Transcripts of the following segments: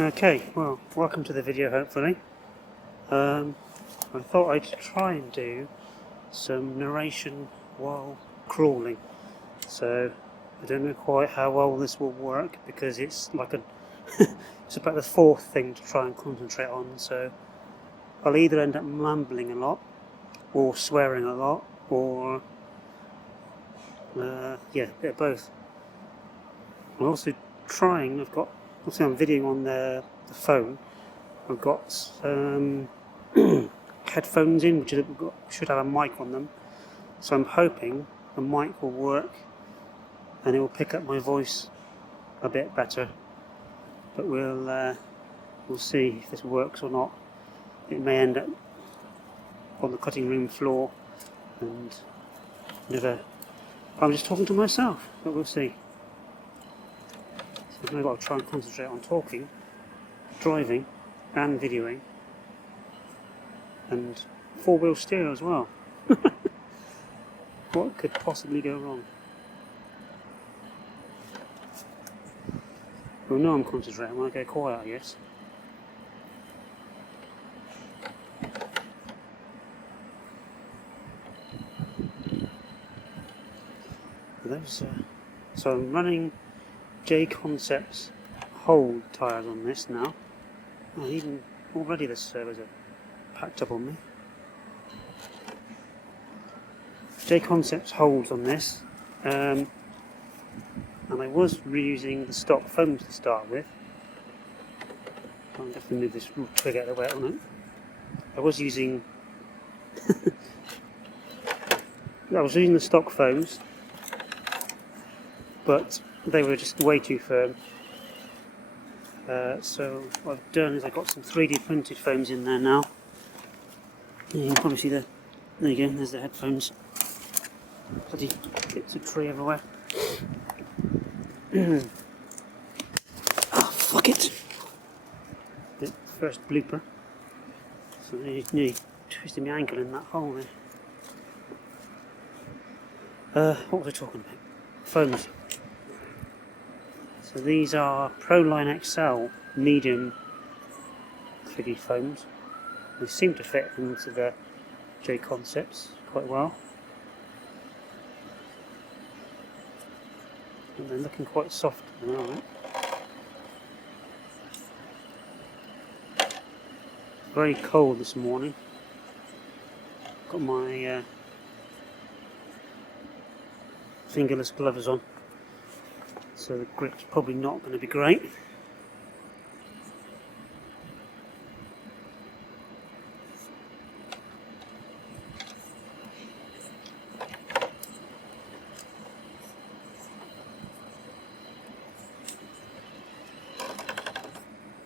Okay, well, welcome to the video, hopefully. I thought I'd try and do some narration while crawling. So, I don't know quite how well this will work because it's like it's about the fourth thing to try and concentrate on, so I'll either end up mumbling a lot, or swearing a lot, or yeah, a bit of both. I'm also trying, obviously I'm videoing on the phone. I've got some headphones in, which should have a mic on them. So I'm hoping the mic will work and it will pick up my voice a bit better. But we'll see if this works or not. It may end up on the cutting room floor and I'm just talking to myself, but we'll see. So I've got to try and concentrate on talking, driving, and videoing, and four-wheel steer as well. What could possibly go wrong? Well, no, I'm concentrating when I go quiet, I guess. So I'm running J Concepts hold tyres on this now. Oh, even already the servers are packed up on me. J Concepts holds on this, and I was reusing the stock foams to start with. I'll have to move this twig out of the way on it. I was using the stock foams, but they were just way too firm. So what I've done is I've got some 3D printed foams in there now. You can probably see there you go, there's the headphones. Bloody bits of tree everywhere. Oh, fuck it! The first blooper. So nearly twisted my ankle in that hole there. What was I talking about? Foams. So these are Proline XL medium 3D foams. They seem to fit into the J Concepts quite well. And they're looking quite soft at the moment. Very cold this morning. Got my fingerless gloves on, so the grip's probably not going to be great.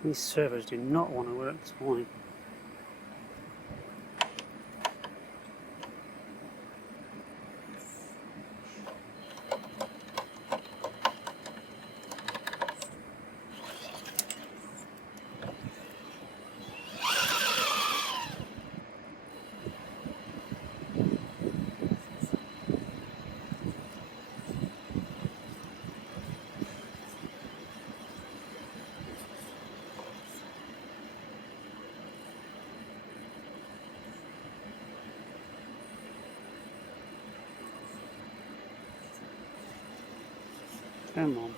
These servers do not want to work this morning. Come on.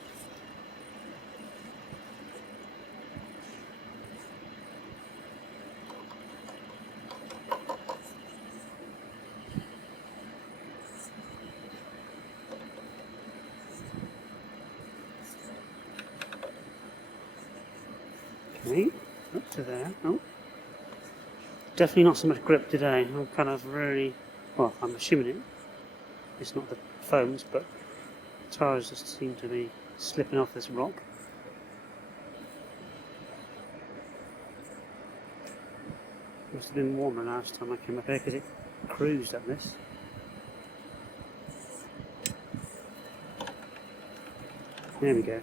Okay, up to there. Oh, definitely not so much grip today. I'm kind of really, well, I'm assuming it's not the foams, but the tyres just seem to be slipping off this rock. Must have been warmer last time I came up here because it cruised at this. There we go.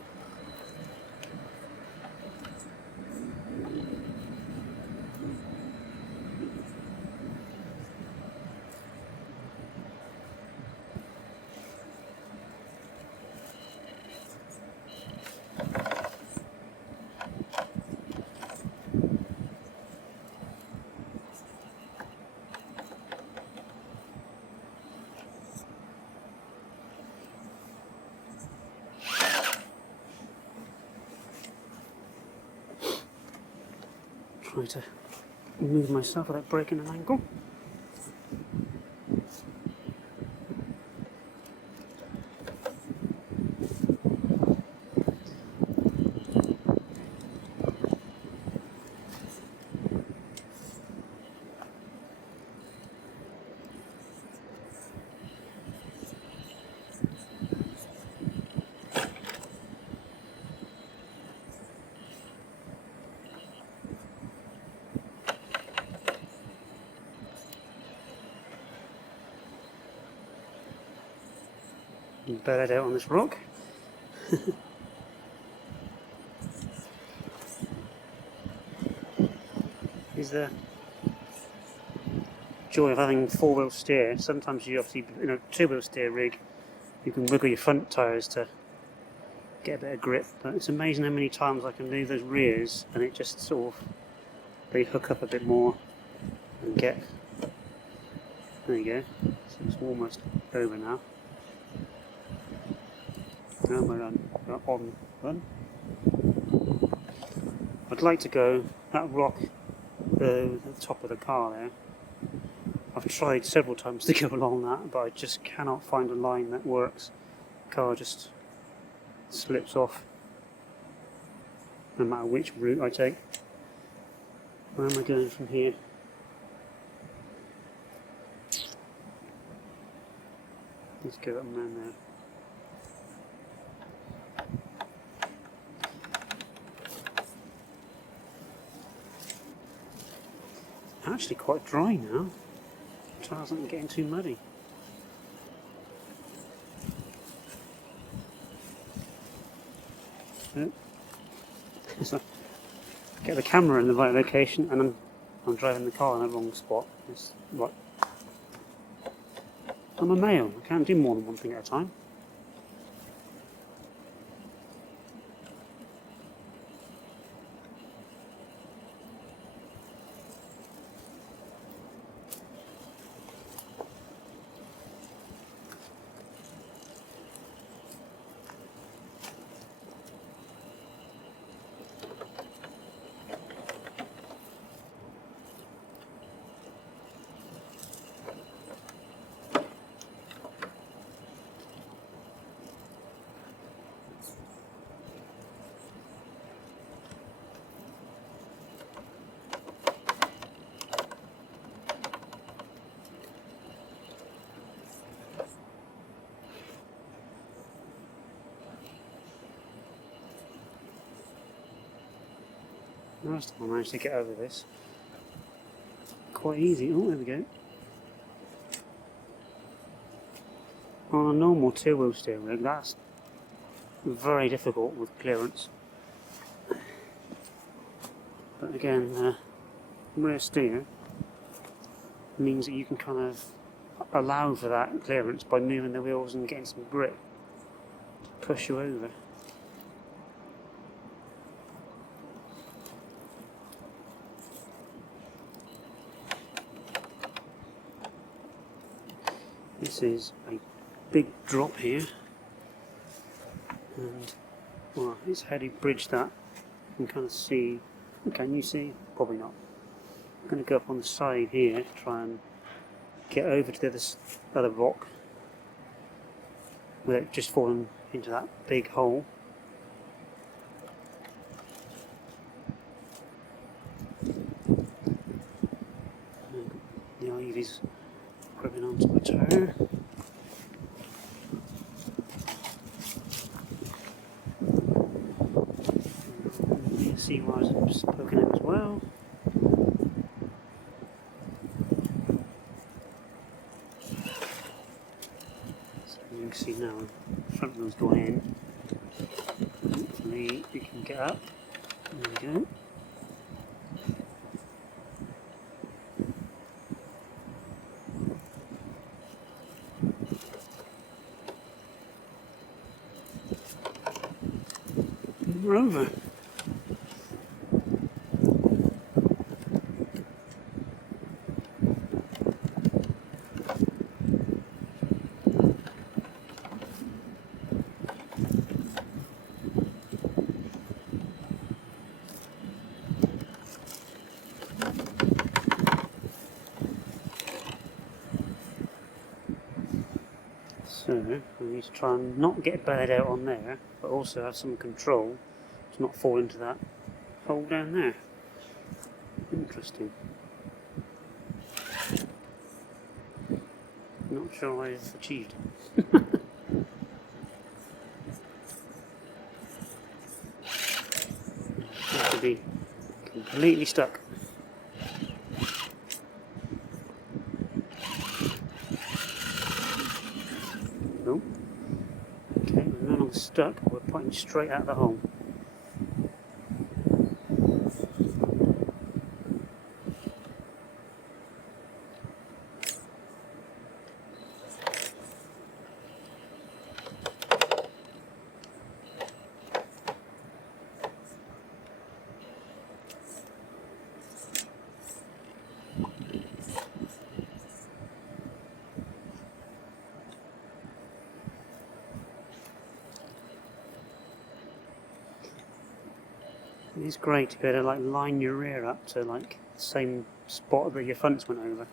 try to move myself without breaking an ankle. Bedded out on this rock. Is the joy of having four-wheel steer. Sometimes you obviously, in a two-wheel steer rig, you can wiggle your front tyres to get a bit of grip, but it's amazing how many times I can move those rears and it just sort of, they hook up a bit more and get, there you go, so it's almost over now. Now we're on run. I'd like to go, that rock at the top of the car there, I've tried several times to go along that, but I just cannot find a line that works. The car just slips off no matter which route I take. Where am I going from here? Let's go up and round there. Actually quite dry now. The tyres aren't getting too muddy. So get the camera in the right location and I'm driving the car in the wrong spot. It's right. I'm a male, I can't do more than one thing at a time. Last time I managed to get over this quite easy. Oh, there we go. On a normal two-wheel steering rig, that's very difficult with clearance. But again, rear steer means that you can kind of allow for that clearance by moving the wheels and getting some grip to push you over. This is a big drop here, and well, it's how do you bridge that? You can kind of see. Can you see? Probably not. I'm going to go up on the side here, try and get over to the other rock without just falling into that big hole. The ivy's gripping onto my toe. The sea wires are poking out as well. So you can see now the front wheel's gone in. Hopefully you can get up. There we go. We're over. So I need to try and not get bad out on there, but also have some control to not fall into that hole down there. Interesting. Not sure I've achieved it. Seems to be completely stuck. Oh. Okay, we're no longer stuck, we're pointing straight out the hole. It's great to be able to like line your rear up to like the same spot that your fronts went over.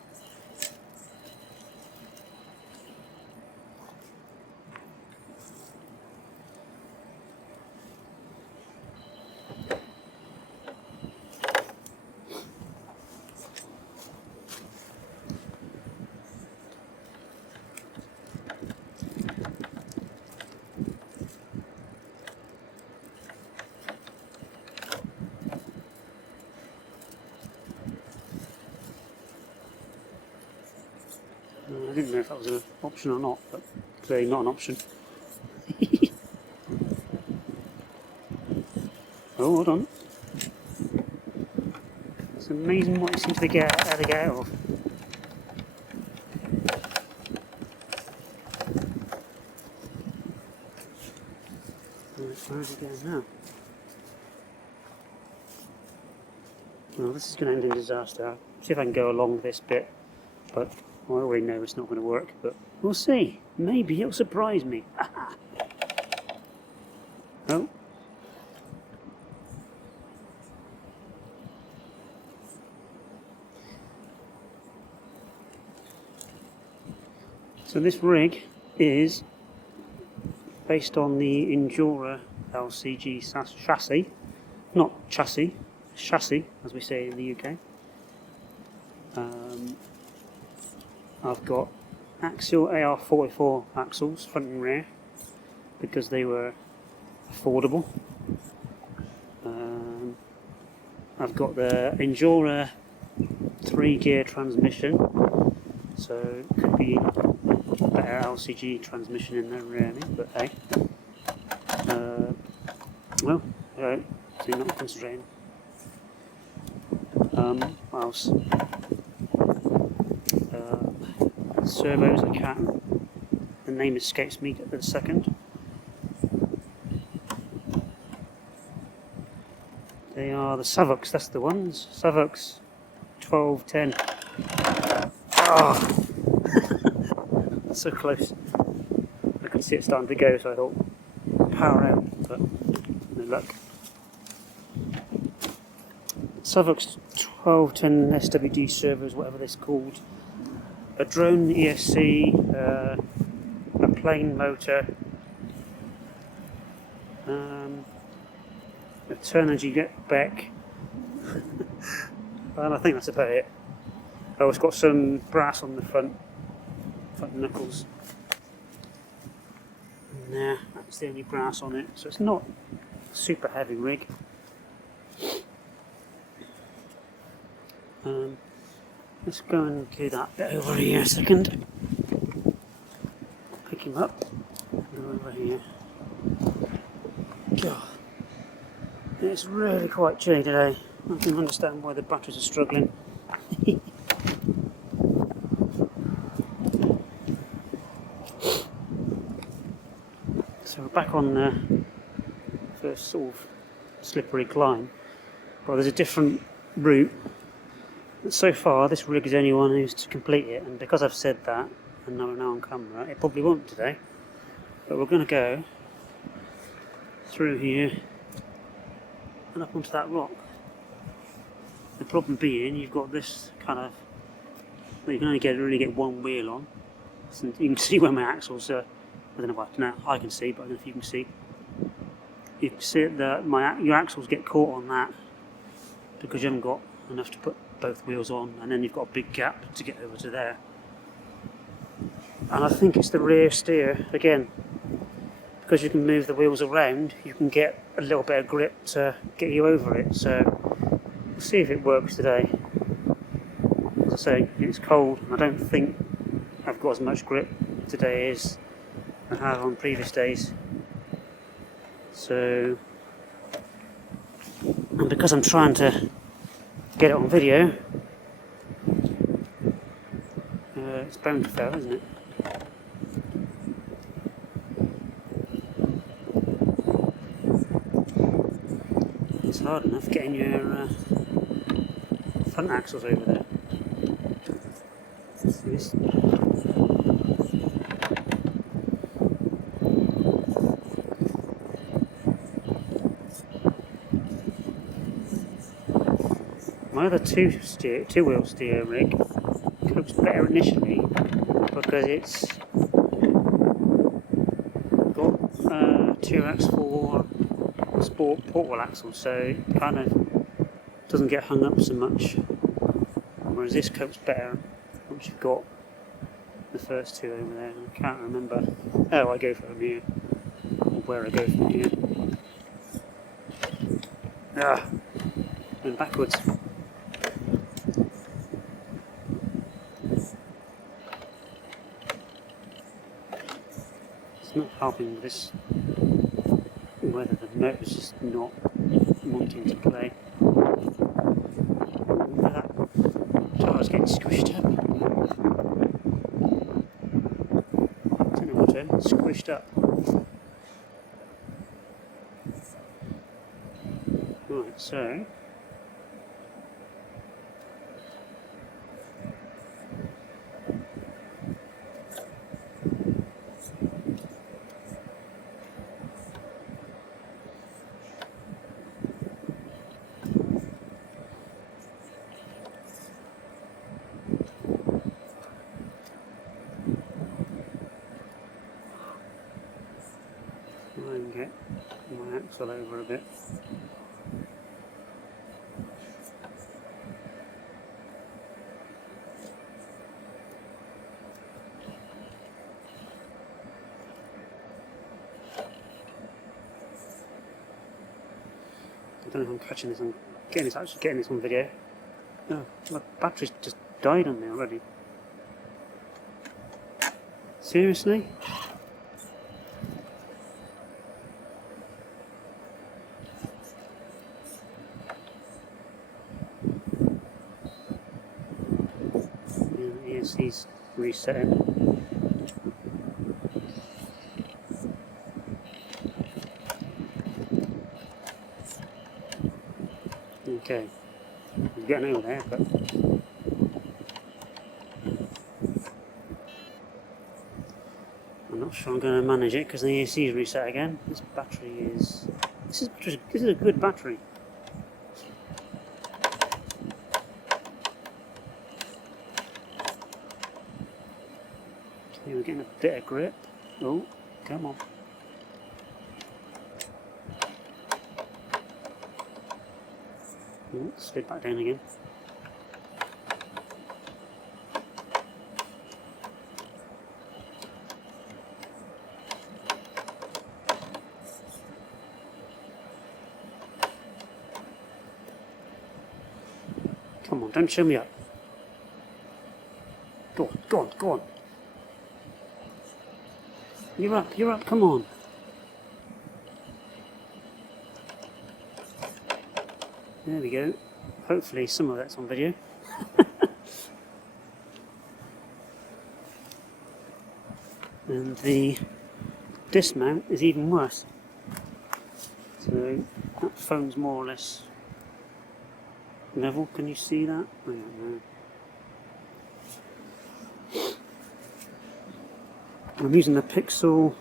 I didn't know if that was an option or not, but clearly not an option. Oh, hold on. It's amazing what it seems to get out of. Where is it going now? Well, this is going to end in disaster. I'll see if I can go along this bit, but I already know it's not going to work, but we'll see. Maybe it'll surprise me. Oh. So this rig is based on the Endura LCG chassis, not chassis, chassis as we say in the UK. I've got axial AR44 axles, front and rear, because they were affordable. I've got the Endura 3-gear transmission, so it could be a better LCG transmission in there really, but hey. Well, so you're not concentrating. What else? Servos, I can't. The name escapes me at the second. They are the Savox, that's the ones. Savox 1210. Oh! That's so close. I could see it starting to go, so I thought power out, but no luck. Savox 1210 SWD servos, whatever this called. A drone ESC, a plane motor, a Turnigy Beck, and I think that's about it. Oh, it's got some brass on the front knuckles. Nah, that's the only brass on it, so it's not a super heavy rig. Let's go and do that bit over here a second. Pick him up. Go over here. God. It's really quite chilly today. I can understand why the batteries are struggling. So we're back on the first sort of slippery climb. But there's a different route. So far, this rig is the only one who's to complete it, and because I've said that, and now we're now on camera, it probably won't today. But we're going to go through here and up onto that rock. The problem being, you've got this kind of, well, you can only really get one wheel on. So you can see where my axles are I don't know what now I can see, but I don't know if you can see. You can see that your axles get caught on that because you haven't got enough to put both wheels on, and then you've got a big gap to get over to there. And I think it's the rear steer again, because you can move the wheels around, you can get a little bit of grip to get you over it. So we'll see if it works today. As I say, it's cold, and I don't think I've got as much grip today as I have on previous days. So, and because I'm trying to get it on video, it's bound to fail, isn't it? It's hard enough getting your front axles over there. This. My other two-wheel steer rig copes better initially because it's got 2x4 sport portable axles, so it kind of doesn't get hung up so much. Whereas this copes better once you've got the first two over there. I can't remember how I go from here or where I go from here. Going backwards. It's not helping with this weather, the motor's just not wanting to play. That tyre's getting squished up. I don't know what to do, squished up. Right, so try and get my axle over a bit. I don't know if I'm catching this on actually getting this on video. Oh, my battery's just died on me already. Seriously? Yeah, ESC's resetting. Okay, I'm getting over there, but I'm not sure I'm going to manage it because the AC is reset again. This is a good battery. Okay, we're getting a bit of grip. Oh, come on. Oh, slid back down again. Come on, don't show me up. Go on, go on, go on. You're up, come on. There we go. Hopefully some of that's on video. And the dismount is even worse. So that phone's more or less level. Can you see that? I don't know. I'm using the Pixel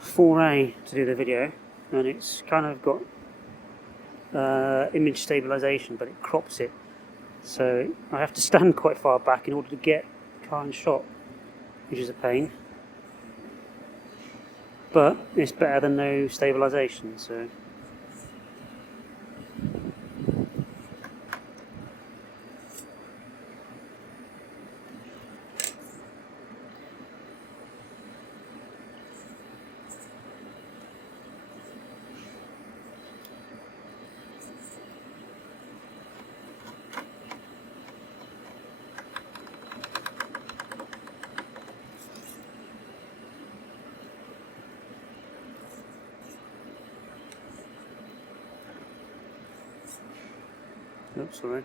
4a to do the video, and it's kind of got image stabilization, but it crops it, so I have to stand quite far back in order to get the car in shot, which is a pain. but it's better than no stabilisation, so. Oops, sorry.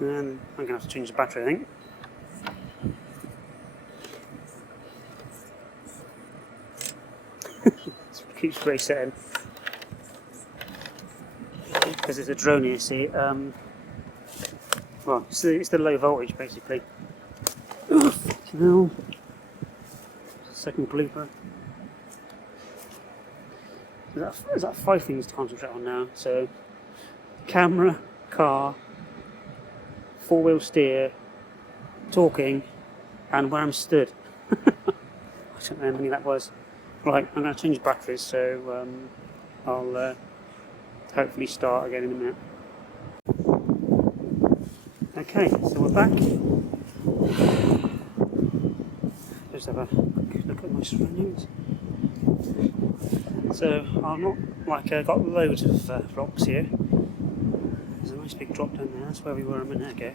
And I'm going to have to change the battery, I think. It keeps resetting. Because it's a drone, you see. Well, it's the low voltage, basically. No. Second blooper. There's that 5 things to concentrate on now. So, camera, car, 4-wheel steer, talking, and where I'm stood. I don't know how many that was. Right, I'm going to change batteries, so I'll hopefully start again in a minute. Okay, so we're back. Just have a quick look at my surroundings. So I'm not like got loads of rocks here. There's a nice big drop down there. That's where we were a minute ago.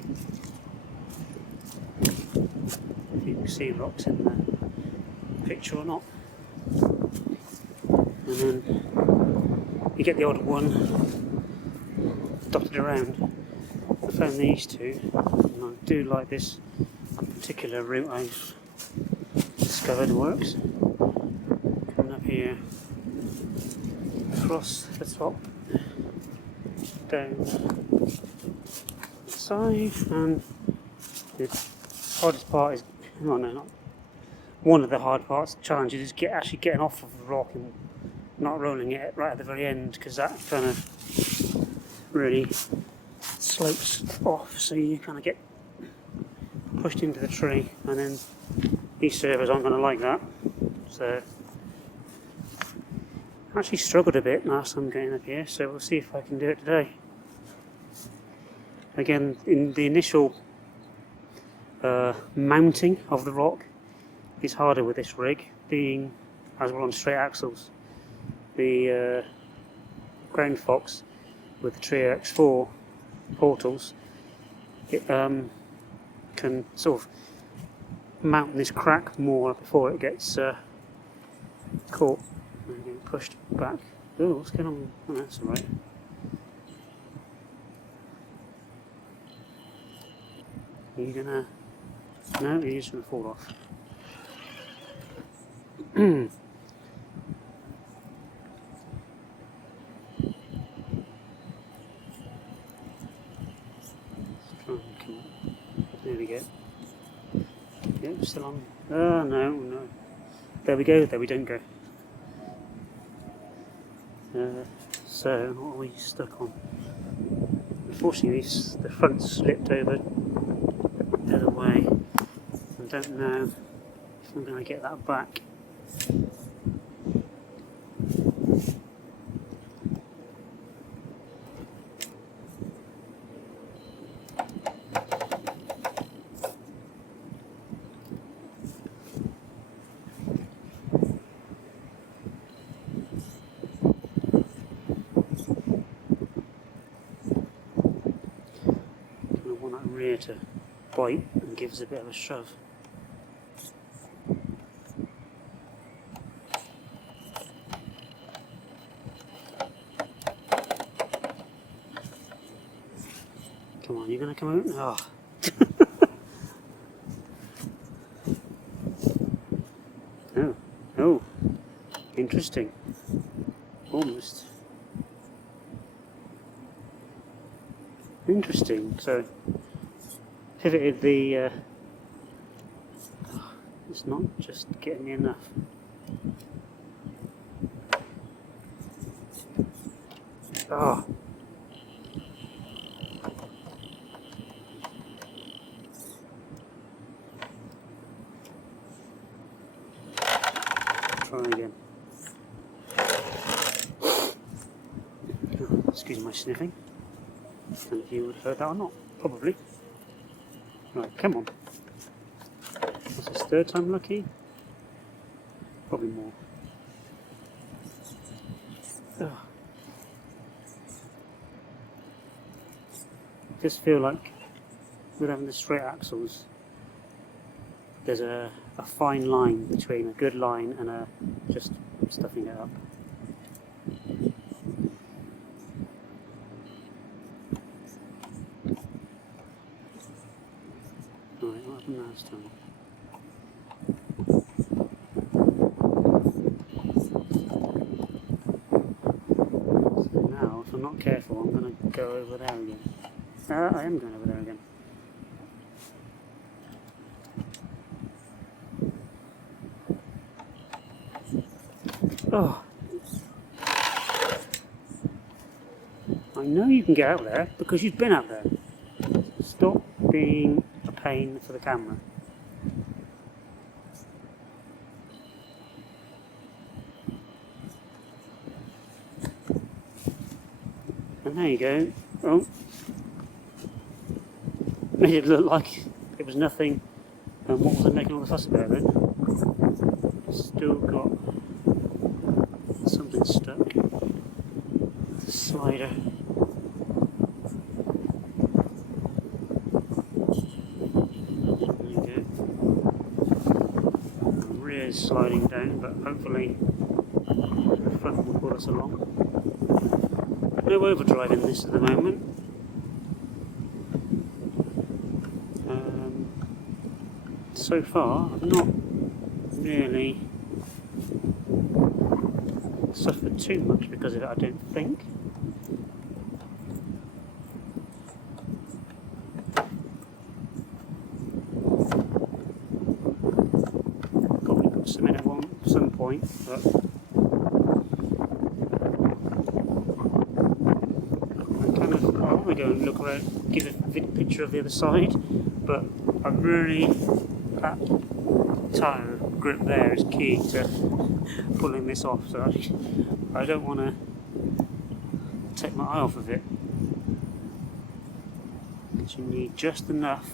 If you can see rocks in the picture or not. And then you get the odd one dotted around. I found these two, and I do like this particular route I've discovered works. Coming up here, across the top, down the side, and the hardest part is, well, no, not one of the hard parts, challenges is actually getting off of the rock and not rolling it right at the very end, because that kind of really slopes off, so you kind of get pushed into the tree, and then these servers aren't going to like that. So I actually struggled a bit last time getting up here, so we'll see if I can do it today. Again, in the initial mounting of the rock is harder with this rig, being as we're on straight axles. The Ground Fox with the Trio X4 portals, it can sort of mount this crack more before it gets caught and getting pushed back. Oh, what's going on? Oh, that's alright. Are you gonna... No, you're just gonna fall off. There we go. Yep, still on. Oh, no. There we go, there we don't go. So, what are we stuck on? Unfortunately, the front slipped over the other way. I don't know if I'm going to get that back. I want that rear to bite and give us a bit of a shove. Come on, you're going to come out? Oh. Oh. Interesting. Almost. Interesting. So, pivoted the... it's not just getting me enough. Oh. Try again. Oh, excuse my sniffing. I don't know if you would have heard that or not. Probably. Right, come on. This is third time lucky. Probably more. Ugh. I just feel like with having the straight axles, there's a fine line between a good line and a just stuffing it up. Right, what happened last time? So now, if I'm not careful, I'm going to go over there again. I am going over there again. Oh. I know you can get out there because you've been out there. Stop being a pain for the camera. And there you go. Oh. Made it look like it was nothing. And what was I making all the fuss about then? Still got something stuck. The slider. There you go. The rear's sliding down, but hopefully the front will pull us along. No overdrive in this at the moment. So far, I've not really suffered too much because of it, I don't think. Probably put some in at some point, but I kind of want to go and look around, give a picture of the other side, but I'm really, that tyre grip there is key to pulling this off, so I don't want to take my eye off of it. Because you need just enough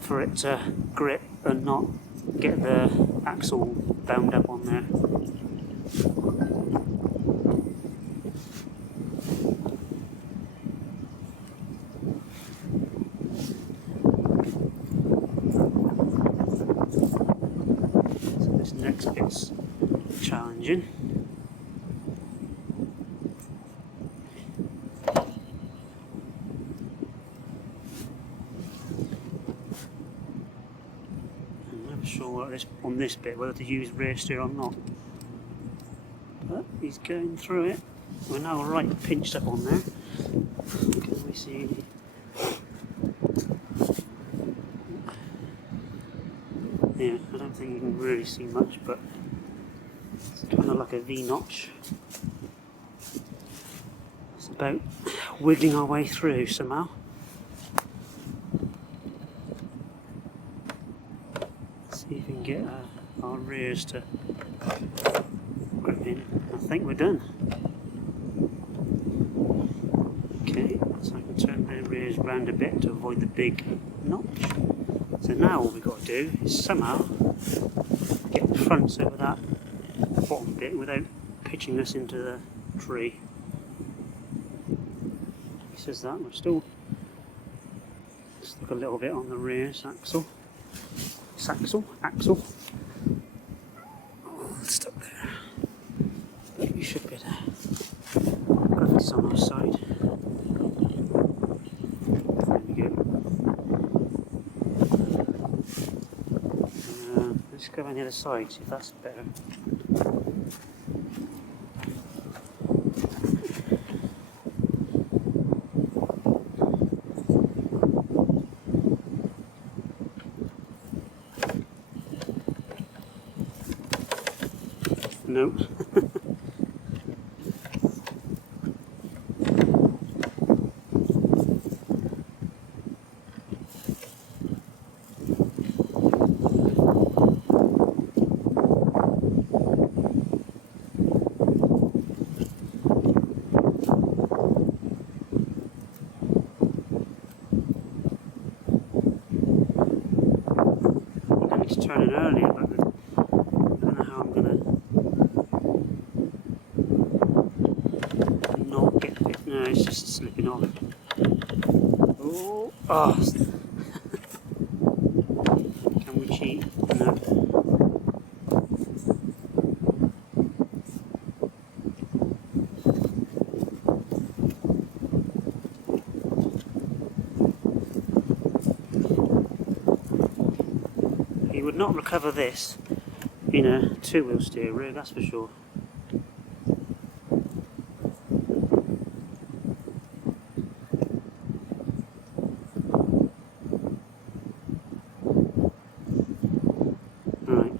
for it to grip and not get the axle bound up on there. Next bit's challenging. I'm never sure on this bit whether to use rear steer or not. But he's going through it. We're now right pinched up on there. Can we see? Yeah, I don't think you can really see much, but it's kind of like a V-notch. It's about wiggling our way through somehow. Let's see if we can get our rears to grip in. I think we're done. Okay, so I can turn the rears round a bit to avoid the big notch. So now all we've got to do is somehow get the fronts over that bottom bit without pitching us into the tree. He says that we're still stuck a little bit on the rear axle. Axle. Oh, stuck there. But you should be there. Gravity's on our side. There we go. Let's go on the other side, see if that's better. No. turning earlier, but I don't know how I'm going to not get it. No, it's just slipping off. Oh, oh. Can we cheat? No. You would not recover this in a two-wheel steer rig, that's for sure. Right.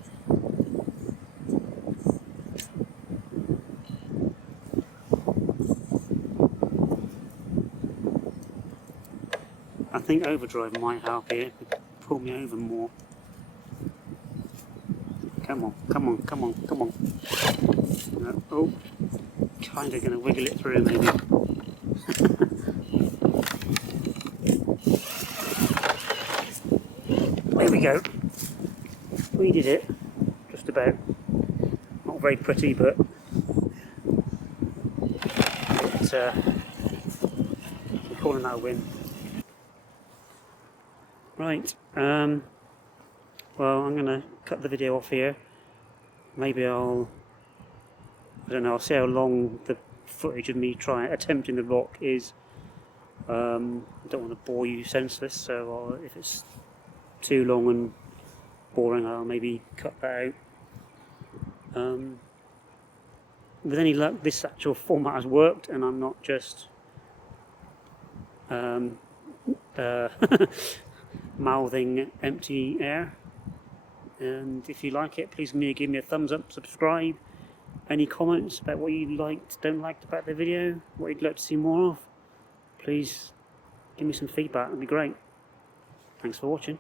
I think overdrive might help here. Pull me over more. Come on, come on, come on, come on. Oh, kind of going to wiggle it through maybe. There we go. We did it. Just about. Not very pretty, but I'm calling that a win. Right. Well, I'm going to cut the video off here. Maybe I don't know, I'll see how long the footage of me attempting the rock is. I don't want to bore you senseless, so if it's too long and boring, I'll maybe cut that out. With any luck, this actual format has worked, and I'm not just mouthing empty air. And if you like it, please give me a thumbs up, subscribe. Any comments about what you liked, don't like about the video, what you'd like to see more of, please give me some feedback, it'd be great. Thanks for watching.